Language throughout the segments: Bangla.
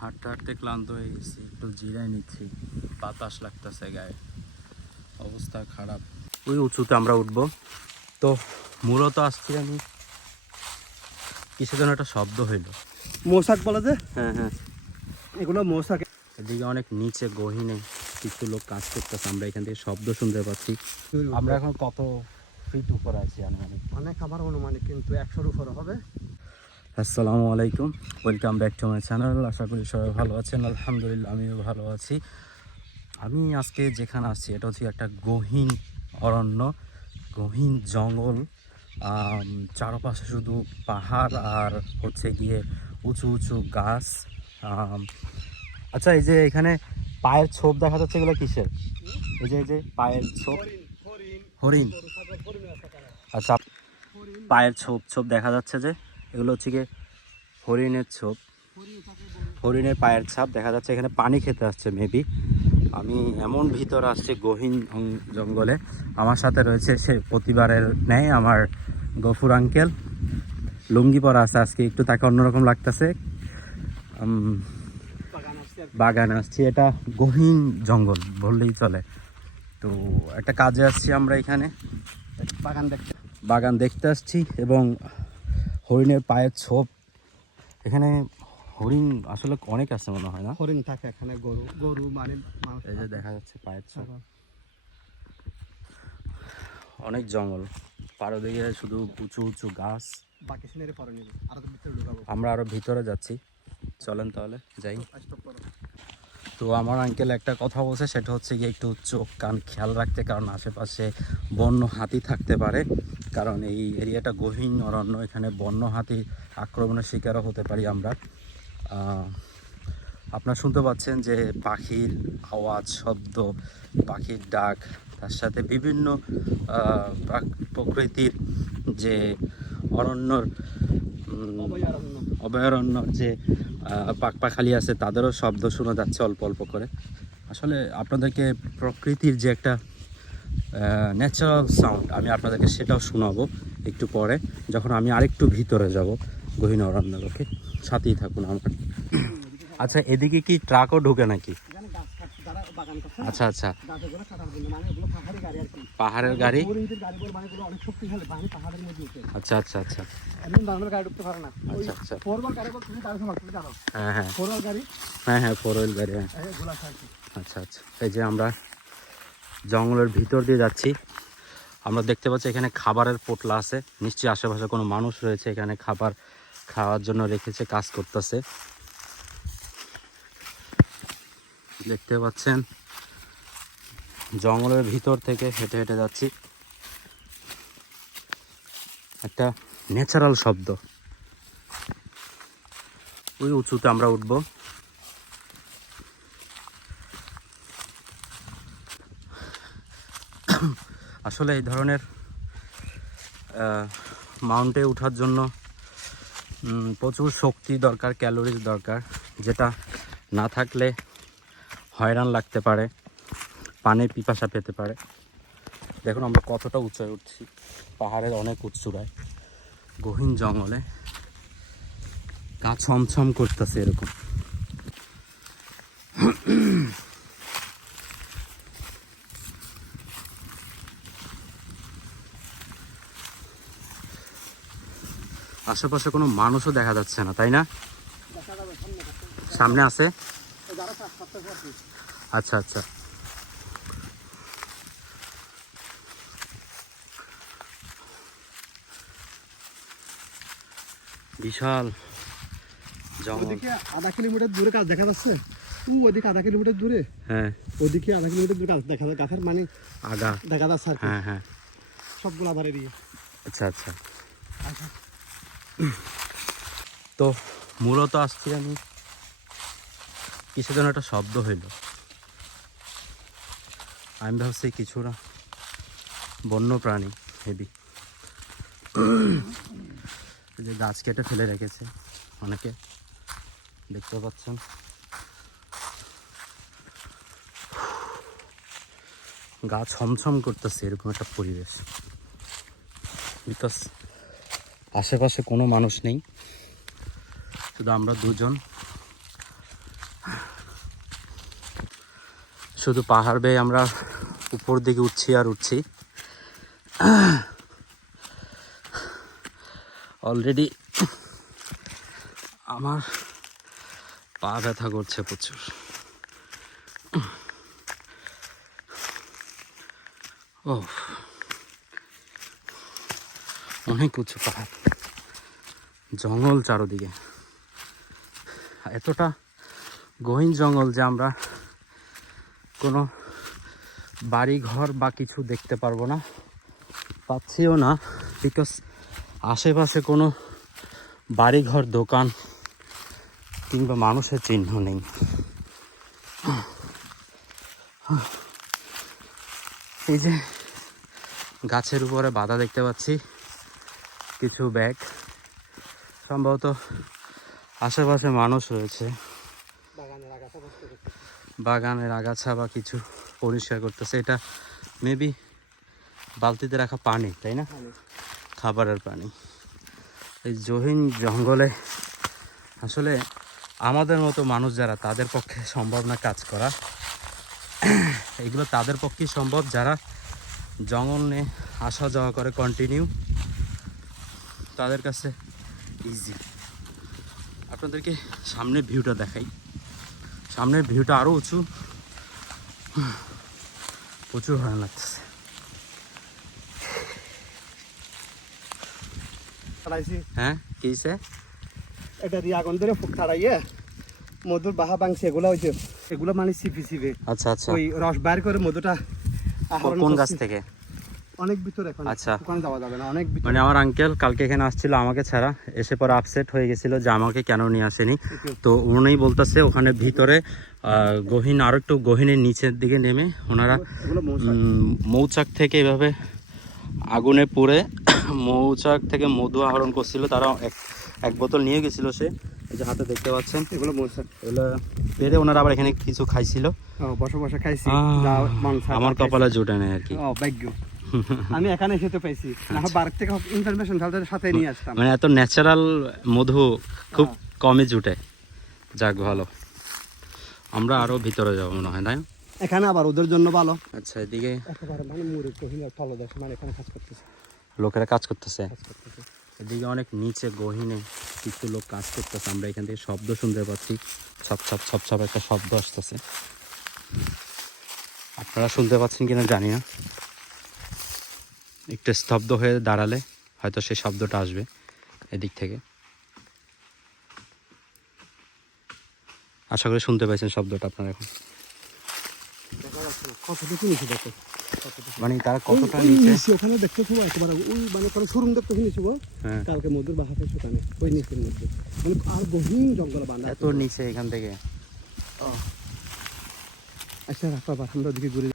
হাঁটতে হাঁটতে ক্লান্ত হয়ে গেছি, একটু জিরায় নিচ্ছি, বাতাস লাগতেছে গায়ে, অবস্থা খারাপ। ওই উঁচুতে আমরা উঠবো। তো মূলত আসছি আমি, কিসের জন্য একটা শব্দ হইলো, মৌসাক বলে যে। হ্যাঁ হ্যাঁ, এগুলো মৌসাক। এদিকে অনেক নিচে গহীনে কিছু লোক কাজ করতেছে, আমরা এখান থেকে শব্দ শুনতে পাচ্ছি। আমরা এখন কত ফিট উপরে আছি আনুমানিক? অনেক আমার অনুমানিক, কিন্তু 100-র উপরে হবে। আসসালামু আলাইকুম, welcome back to my channel. আশা করি সবাই ভালো আছেন। আলহামদুলিল্লাহ আমিও ভালো আছি। আমি আজকে যেখানে আসছি এটা হচ্ছে একটা গহীন অরণ্য, গহীন জঙ্গল। চারপাশে শুধু পাহাড় আর হচ্ছে গিয়ে উঁচু উঁচু গাছ। আচ্ছা, এই যে এখানে পায়ের ছোপ দেখা যাচ্ছে, এগুলো কিসের? এই যে পায়ের ছোপ, হরিণ। আচ্ছা, পায়ের ছোপ ছোপ দেখা যাচ্ছে যে এগুলো হচ্ছে গিয়ে হরিণের ছোপ, হরিণের পায়ের ছাপ দেখা যাচ্ছে। এখানে পানি খেতে আসছে মেবি। আমি এমন ভিতরে আসছি গহীন জঙ্গলে। আমার সাথে রয়েছে সে প্রতিবারের ন্যায় আমার গফুর আঙ্কেল, লুঙ্গি পরা আছে আজকে, একটু তাকে অন্যরকম লাগতেছে। বাগান আসছি, এটা গহীন জঙ্গল বললেই চলে। তো একটা কাজে আসছি আমরা এখানে, বাগান দেখতে আসছি। এবং হরিণের পায়ের ছোপ, এখানে হরিণ আসলে অনেক আছে মনে হয় না? হরিণ থাকে এখানে, গরু মানে এই যে দেখা যাচ্ছে পায়ের ছোপ, অনেক জঙ্গল, পারদিকে শুধু উঁচু উঁচু গাছ। বাকি সিনারি পরে নিব, আরো ভিতরে ঢুকাবো। আমরা আরো ভিতরে যাচ্ছি, চলেন তাহলে যাই। তো আমার আঙ্কেল একটা কথা বলছে, সেটা হচ্ছে গিয়ে একটু চোখ কান খেয়াল রাখতে, কারণ আশেপাশে বন্য হাতি থাকতে পারে। কারণ এই এরিয়াটা গহীন অরণ্য, এখানে বন্য হাতি আক্রমণের শিকারও হতে পারি আমরা। আপনারা শুনতে পাচ্ছেন যে পাখির আওয়াজ, শব্দ, পাখির ডাক, তার সাথে বিভিন্ন প্রকৃতির যে অরণ্যর অভয়ারণ্যর যে পাখপাখালি আছে, তাদেরও শব্দ শোনা যাচ্ছে অল্প অল্প করে। আসলে আপনাদেরকে প্রকৃতির যে একটা ন্যাচারাল সাউন্ড, আমি আপনাদেরকে সেটাও শোনাবো একটু পরে, যখন আমি আরেকটু ভিতরে যাব গহীন অরণ্যের। ওকে, সাথেই থাকুন আমার। আচ্ছা, এদিকে কি ট্রাকও ঢুকে নাকি? আচ্ছা আচ্ছা, পাহাড়ের গাড়ি। আচ্ছা আচ্ছা আচ্ছা, হ্যাঁ হ্যাঁ হ্যাঁ হ্যাঁ, 4 হুইল গাড়ি, হ্যাঁ। আচ্ছা আচ্ছা, এই যে আমরা জঙ্গলের ভিতর দিয়ে যাচ্ছি। আমরা দেখতে পাচ্ছি এখানে খাবারের পোটলা আছে, নিশ্চয়ই আশেপাশে কোনো মানুষ রয়েছে, এখানে খাবার খাওয়ার জন্য রেখেছে, কাজ করতেছে। দেখতে পাচ্ছেন জঙ্গলের ভিতর থেকে হেঁটে হেঁটে যাচ্ছি, একটা ন্যাচারাল শব্দ। ওই উঁচুতে আমরা উঠবো। আসলে এই ধরনের মাউন্টে ওঠার জন্য প্রচুর শক্তি দরকার, ক্যালোরিজ দরকার, যেটা না থাকলে হয়রান লাগতে পারে, পানির পিপাসা পেতে পারে। দেখুন আমরা কতটা উঁচায় উঠছি, পাহাড়ের অনেক উঁচুড়ায়, গহীন জঙ্গলে, গা ছমছম করতেছে এরকম। আশেপাশে কোনো মানুষও দেখা যাচ্ছে না, তাই না? সামনে আছে। আচ্ছা আচ্ছা, বিশাল জঙ্গল। আধা কিলোমিটার দূরে গাছ দেখা যাচ্ছে, ওদিকে আধা কিলোমিটার দূরে, হ্যাঁ ওদিকে আধা কিলোমিটার দূরে গাছ দেখা যায়, গাছের মানে আগা দেখা যাচ্ছে। হ্যাঁ হ্যাঁ, সবগুলো আবার এরিয়া। আচ্ছা আচ্ছা, তো মূলত আসছি আমি, কিসের জন্য একটা শব্দ হইল, আমি ভাবছি কিছুটা বন্য প্রাণী হেবি। যে গাছ কেটে ফেলে রেখেছে অনেকে, দেখতে পাচ্ছেন। গা ছমছম করতেছে এরকম একটা পরিবেশ, বিকজ আশেপাশে কোনো মানুষ নেই, শুধু আমরা দুজন। শুধু পাহাড় বেয়ে আমরা উপর দিকে উঠছি আর উঠছি। অলরেডি আমার পা ব্যথা করছে প্রচুর। ও অনেক উঁচু পাহাড়, জঙ্গল চারদিকে, এতটা গহীন জঙ্গল যে আমরা কোনো বাড়ি ঘর বা কিছু দেখতে পারবো না, পাচ্ছিও না, বিকজ আশেপাশে কোনো বাড়ি ঘর, দোকান কিংবা মানুষের চিহ্ন নেই। এই যে গাছের উপরে বাধা দেখতে পাচ্ছি কিছু ব্যাগ, সম্ভবত আশেপাশে মানুষ রয়েছে, বাগানের আগাছা বা কিছু পরিষ্কার করতেছে। এটা মেবি বালতিতে রাখা পানি, তাই না? খাবারের পানি। এই গহীন জঙ্গলে আসলে আমাদের মতো মানুষ যারা, তাদের পক্ষে সম্ভব না কাজ করা। এগুলো তাদের পক্ষেই সম্ভব যারা জঙ্গল নিয়ে আসা যাওয়া করে কন্টিনিউ, তাদের কাছে ইজি। আপনাদেরকে সামনের ভিউটা দেখাই। সামনের ভিউটা আরও উঁচু, প্রচুর ভালো লাগতেছে। হ্যাঁ কি হয়েছে? এটা দিয়ে আগুন ধরে ফুক ছাড়াইয়ে মধুর বাহা ভাঙছে, এগুলো হয়েছে, এগুলো মানে সিপি সিপে। আচ্ছা আচ্ছা, ওই রস বাইর করে মধুটা আহরণ কোন করছে। গাছ থেকে? অনেক ভিতরে, এখন আচ্ছা, ওখানে যাওয়া যাবে না, অনেক ভিতরে। মানে আমার আঙ্কেল কালকে এখানে আসছিল আমাকে ছাড়া, এসে পরে আপসেট হয়ে গেছিল যে আমাকে কেন নিয়ে আসেনি। তো উনি বলতেছে ওখানে ভিতরে গহীন, আরো একটু গহীনের নিচের দিকে নেমে ওনারা এগুলো মৌচাক। মৌচাক থেকে এভাবে আগুনে পুড়ে মৌচাক থেকে মধু আহরণ করছিল। তারা এক বোতল নিয়ে গেছিল, সে এই যে হাতে দেখতে পাচ্ছেন, এগুলো মৌচাক। এগুলো পেরে ওনারা আবার এখানে কিছু খাইছিল। বসে বসে খাইছি, যা মাংস আমার কপালে জুটে নেই আর কি। ভাগ্য আমি এখানে এসে তো পাইছি, না হয় বাড়ি থেকে ইনফরমেশন তাদের সাথে নিয়ে আসতাম। মানে এত ন্যাচারাল মধু খুব কমই জুটে। যাক ভালো, আমরা আরো ভিতরে যাবো মনে হয়, না? এখানে আবার ওদের জন্য ভালো। আচ্ছা, এদিকে একেবারে মানে মুড়ে কহিলা তলদেশ, মানে এখানে কাজ করতেছে, লোকেরা কাজ করতেছে। কাজ করতেছে। এদিকে অনেক নিচে গহীনে কিছু লোক কাজ করতেছে। আমরা এখান থেকে শব্দ শুনতে পাচ্ছি, ছপ ছপ ছপ ছপ একটা শব্দ আসতেছে। আপনারা শুনতে পাচ্ছেন কিনা জানি না। একটু স্তব্ধ হয়ে দাঁড়ালে হয়তো সেই শব্দটা আসবে এদিক থেকে। আশা করি শুনতে পাইছেন শব্দটা আপনারা এখন। কতটুকু নিচে দেখো, মানে তারা কতটা ওই নিচে, নিচে ওখানে দেখতেছো একেবারে ওই মানে কোনো শোরুম দেখতেছো নিচে গো। হ্যাঁ, কালকে মধুর বাহা পাইছো ওখানে, ওই নিচের মধ্যে মানে আর গহীন জঙ্গল বাঁধা। এত নিচে এখান থেকে। আচ্ছা রাখো, আবার আমরা দিকে ঘুরে।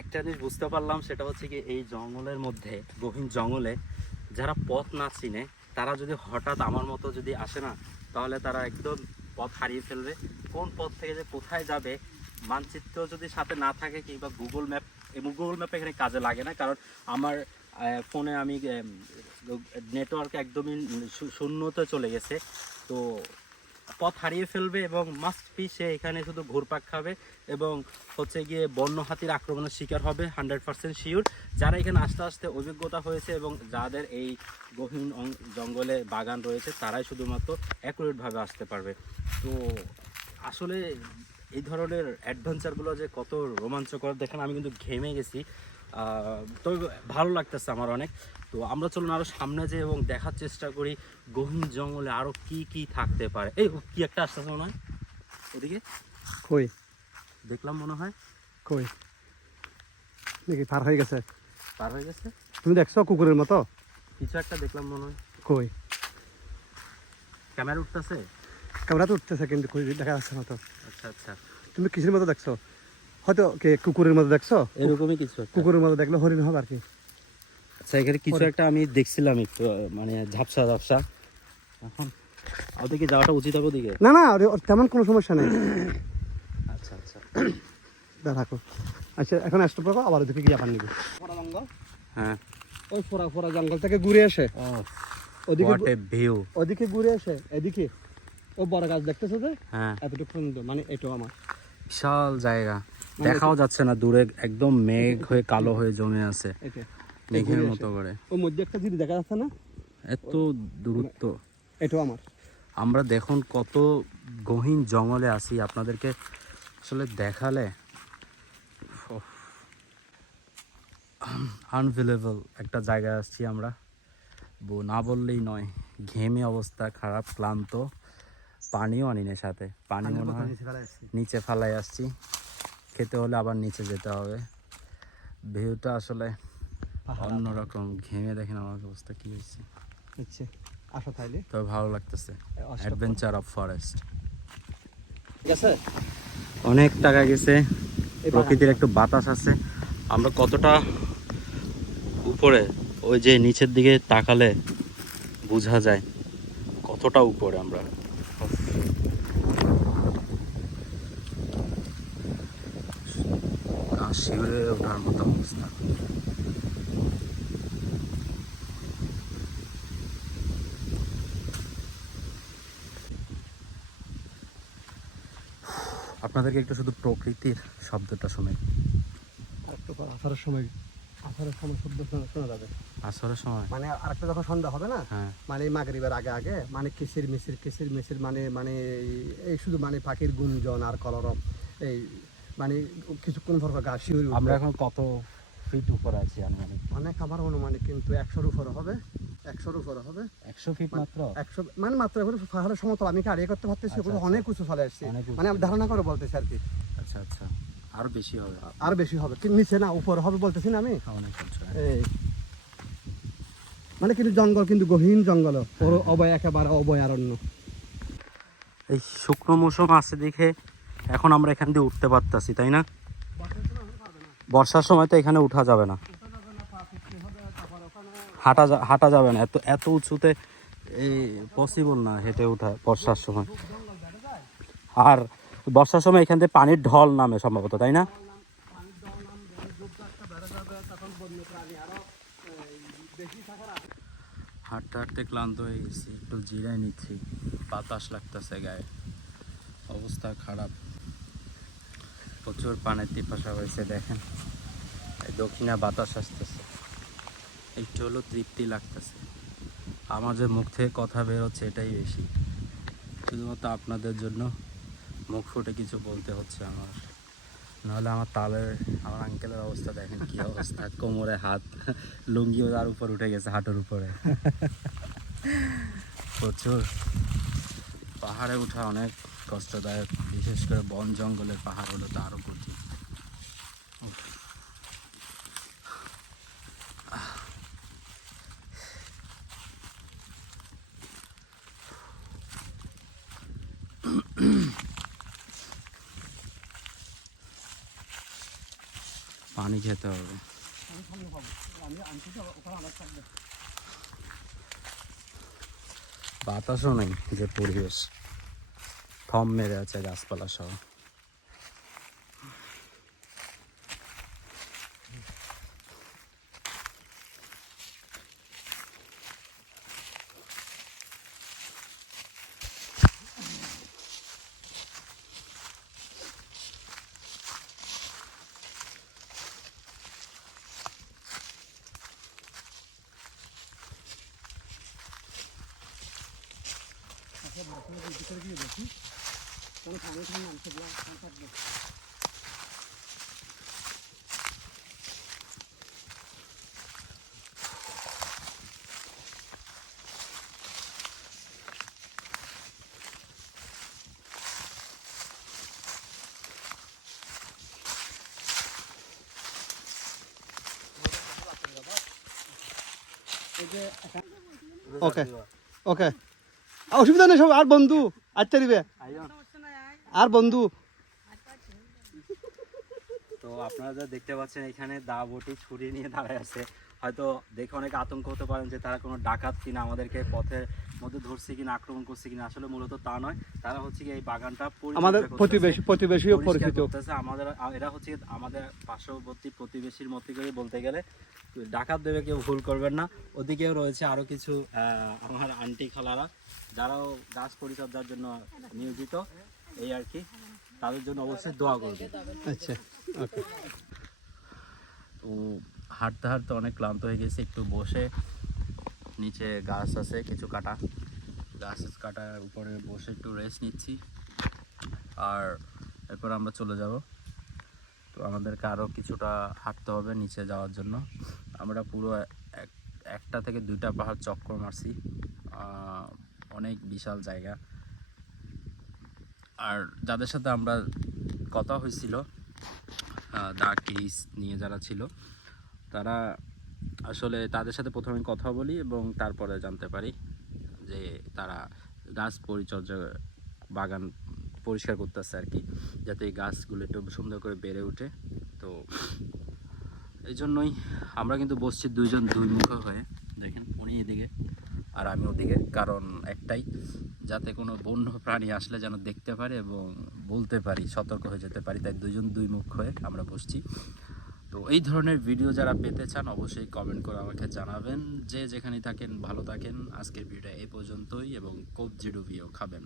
একটা জিনিস বুঝতে পারলাম, সেটা হচ্ছে কি এই জঙ্গলের মধ্যে, গহীন জঙ্গলে যারা পথ না চিনে, তারা যদি হঠাৎ আমার মতো যদি আসে না, তাহলে তারা একদম পথ হারিয়ে ফেলবে। কোন পথ থেকে যে কোথায় যাবে, মানচিত্র যদি সাথে না থাকে কিংবা গুগল ম্যাপ, এবং গুগল ম্যাপ এখানে কাজে লাগে না, কারণ আমার ফোনে আমি নেটওয়ার্ক একদমই শূন্যতে চলে গেছে। তো পথ হারিয়ে ফেলবে এবং মাস্ট বি সে এখানে শুধু ঘুরপাক খাবে এবং হচ্ছে গিয়ে বন্য হাতির আক্রমণের শিকার হবে 100% শিওর। যারা এখানে আস্তে আস্তে অভিজ্ঞতা হয়েছে এবং যাদের এই গহীন জঙ্গলে বাগান রয়েছে, তারাই শুধুমাত্র অ্যাকুরেটভাবে আসতে পারবে। তো আসলে এই ধরনের অ্যাডভেঞ্চারগুলো যে কত রোমাঞ্চকর দেখেন, আমি কিন্তু ঘেমে গেছি। তবে ভালো লাগতেছে আমার অনেক। তো আমরা চলুন আরও সামনে যাই এবং দেখার চেষ্টা করি গহীন জঙ্গলে আরও কি কি থাকতে পারে। এই কি একটা আসতেছে মনে হয় ওদিকে, কই দেখলাম মনে হয়। কই নাকি পার হয়ে গেছে? পার হয়ে গেছে? তুমি দেখছো কুকুরের মতো কিছু একটা দেখলাম মনে হয়। কই? ক্যামেরা উঠতেছে? ক্যামেরা তো উঠতেছে কিন্তু কই দেখা যাচ্ছে না তো। আচ্ছা আচ্ছা, তুমি কিসের মতো দেখছো? হয়তো কে কুকুরের মতো দেখছো? এরকমই কিছু একটা। কুকুরের মতো দেখলে হরিণ হবে আর কি। আচ্ছা, এখানে কিছু একটা আমি দেখছিলাম একটু, মানে ঝাপসা ঝাপসা। এখন ওদিকে যাওয়াটা উচিত হবে ওদিকে? না না, তেমন কোনো সমস্যা নেই। আচ্ছা আচ্ছা, দেখো আচ্ছা, এখন আসতে পারবো, আবার ওদিকে গিয়ে আবার নিবো। হ্যাঁ, ওই ফোরা জঙ্গল থেকে ঘুরে আসে ওদিকে, হোয়াট এ ভিউ। ওদিকে ঘুরে আসে এদিকে ও বড় গাছ দেখতেছো যে, হ্যাঁ, এতটুকু পর্যন্ত, মানে এটাও আমার বিশাল জায়গা, দেখাও যাচ্ছে না দূরে, একদম মেঘ হয়ে কালো হয়ে জমে আছে, এটা মেঘের মতো করে। ওর মধ্যে একটা জিনিস দেখা যাচ্ছে না, এত দূরত্ব। এটাও আমার। আমরা দেখুন কত গহীন জঙ্গলে আছি, আপনাদেরকে আসলে দেখালে আনবিলিভেবল একটা জায়গায় আসছি আমরা, না বললেই নয়। ঘেমে অবস্থা খারাপ, ক্লান্ত, পানিও আনি না সাথে, পানি মনে হয় নিচে ফেলাই আসছি, খেতে হলে আবার নিচে যেতে হবে। ভিউটা আসলে অন্যরকম, ঘেমে দেখেন আমার অবস্থা কি হয়েছে। আচ্ছা আসো তাইলে, তবে ভালো লাগতেছে, অ্যাডভেঞ্চার অফ ফরেস্ট। ঠিক আছে, অনেক টাকা গেছে, প্রকৃতির একটু বাতাস আছে। আমরা কতটা উপরে, ওই যে নিচের দিকে তাকালে বোঝা যায় কতটা উপরে আমরা। শিউরে ওঠার মতো অবস্থা। আপনাদেরকে একটু শুধু প্রকৃতির শব্দটা শোনাই। আরেকটু পর আসার সময় শব্দ শোনা যাবে। আসরের সময় মানে আরেকটা যখন সন্ধ্যা হবে না, হ্যাঁ, মানে মাগরিবের আগে আগে মানে কিসির মিসির মানে মানে এই শুধু মানে পাখির গুঞ্জন আর কলরব, এই মানে কিছুক্ষণ পর গা শিউরে উঠবে। আমরা এখন কত ফিট উপরে আছি আনুমানিক? অনেক আমার অনুমানিক কিন্তু 100-র উপরে হবে, 100-র উপরে হবে। 100 ফিট মাত্র? 100 মানে মাত্র এখন পাহাড়ের সমতল আমি কি আড়িয়ে করতে পারতেছি, আচ্ছা, অনেক উঁচু চলে আসছি, অনেক উঁচু। মানে আমি ধারণা করে বলতেছি আর কি। আচ্ছা আচ্ছা, আরো বেশি হবে? আর বেশি হবে, কিন্তু নিচে না উপরে হবে বলতেছি না আমি। অনেক উঁচু। এই মানে কিন্তু জঙ্গল, কিন্তু গহীন জঙ্গল, অভয়, একেবারে অভয়ারণ্য। এই শুকনো মৌসুম আছে দেখে এখন আমরা এখান দিয়ে উঠতে পারতাছি, তাই না? বর্ষার সময় তো এখানে উঠা যাবে না, হাঁটা যাবে না, এত এত উঁচুতে এই পসিবল না হেঁটে ওঠা বর্ষার সময়। আর বর্ষার সময় এখান থেকে পানির ঢল নামে সম্ভবত, তাই না? হাঁটতে হাঁটতে ক্লান্ত হয়ে গেছি, একটু জিরায় নিচ্ছি, বাতাস লাগতেছে গায়ে, অবস্থা খারাপ, প্রচুর পানির পিপাসা হয়েছে। দেখেন এই দক্ষিণা বাতাস আসতেছে, একটু হলো তৃপ্তি লাগতেছে। আমার যে মুখ থেকে কথা বেরোচ্ছে এটাই বেশি, শুধুমাত্র আপনাদের জন্য মুখ ফুটে কিছু বলতে হচ্ছে আমার, নাহলে আমার আঙ্কেলের অবস্থা দেখেন কি অবস্থা, কোমরে হাত, লুঙ্গিও তার উপর উঠে গেছে হাঁটুর উপরে। প্রচুর পাহাড়ে ওঠা অনেক কষ্টদায়ক, বিশেষ করে বন জঙ্গলের পাহাড় হলো তো আরও কঠিন। পানি খেতে হবে। বাতাসও নেই, যে পরিবেশ থম মেরে আছে গাছপালা সহ। ওকে ওকে, অসুবিধা নেই, সব আর বন্ধু আচ্ছা দিবে, আর বন্ধু। তো আপনারা যা দেখতে পাচ্ছেন এখানে দা বটি ছুরি নিয়ে দাঁড়ায় আছে, হয়তো দেখে অনেক আতঙ্ক হতে পারেন যে তারা কোনো ডাকাত কিনা, আমাদেরকে পথের মধ্যে ধরছে কিনা, আক্রমণ করছে কিনা। আসলে মূলত তা নয়, তারা হচ্ছে কি এই বাগানটা আমাদের প্রতিবেশী পরিচিত আমাদের, এরা হচ্ছে আমাদের পার্শ্ববর্তী প্রতিবেশীর মতো করে বলতে গেলে, ডাকাত দেবে কেউ ভুল করবেন না। ওদিকেও রয়েছে আরো কিছু আমার আন্টি খালারা, যারাও গাছ পরিচর্যার জন্য নিয়োজিত, এই আর কি। তাদের জন্য অবশ্যই দোয়া করবেন। আচ্ছা, ওকে। তো হাঁটতে হাঁটতে অনেক ক্লান্ত হয়ে গেছে, একটু বসে নিচে গাছ আছে কিছু কাটা, গাছ কাটার উপরে বসে একটু রেস্ট নিচ্ছি, আর এরপর আমরা চলে যাব। তো আমাদেরকে আরও কিছুটা হাঁটতে হবে নিচে যাওয়ার জন্য। আমরা পুরো একটা থেকে দুইটা পাহাড় চক্কর মারছি, অনেক বিশাল জায়গা। আর যাদের সাথে আমরা কথা হয়েছিল, দা ক্রিস নিয়ে যারা ছিল, তারা আসলে তাদের সাথে প্রথমে কথা বলি এবং তারপরে জানতে পারি যে তারা গাছ পরিচর্যা, বাগান পরিষ্কার করতেছে আর কি, যাতে এই গাছগুলো একটু সুন্দর করে বেড়ে ওঠে। তো এই জন্যই আমরা কিন্তু বসছি দুইজন দুই মুখ হয়ে, দেখেন উনি এদিকে আর আমি ওদিকে, কারণ একটাই, যাতে কোনো বন্য প্রাণী আসলে যেন দেখতে পারে এবং বলতে পারি, সতর্ক হয়ে যেতে পারি, তাই দুজন দুই মুখ হয়ে আমরা বসছি। তো এই ধরনের ভিডিও যারা পেতে চান অবশ্যই কমেন্ট করে আমাকে জানাবেন। যে যেখানে থাকেন ভালো থাকেন। আজকের ভিডিওটা এই পর্যন্তই, এবং কবজি ডুবিও খাবেন।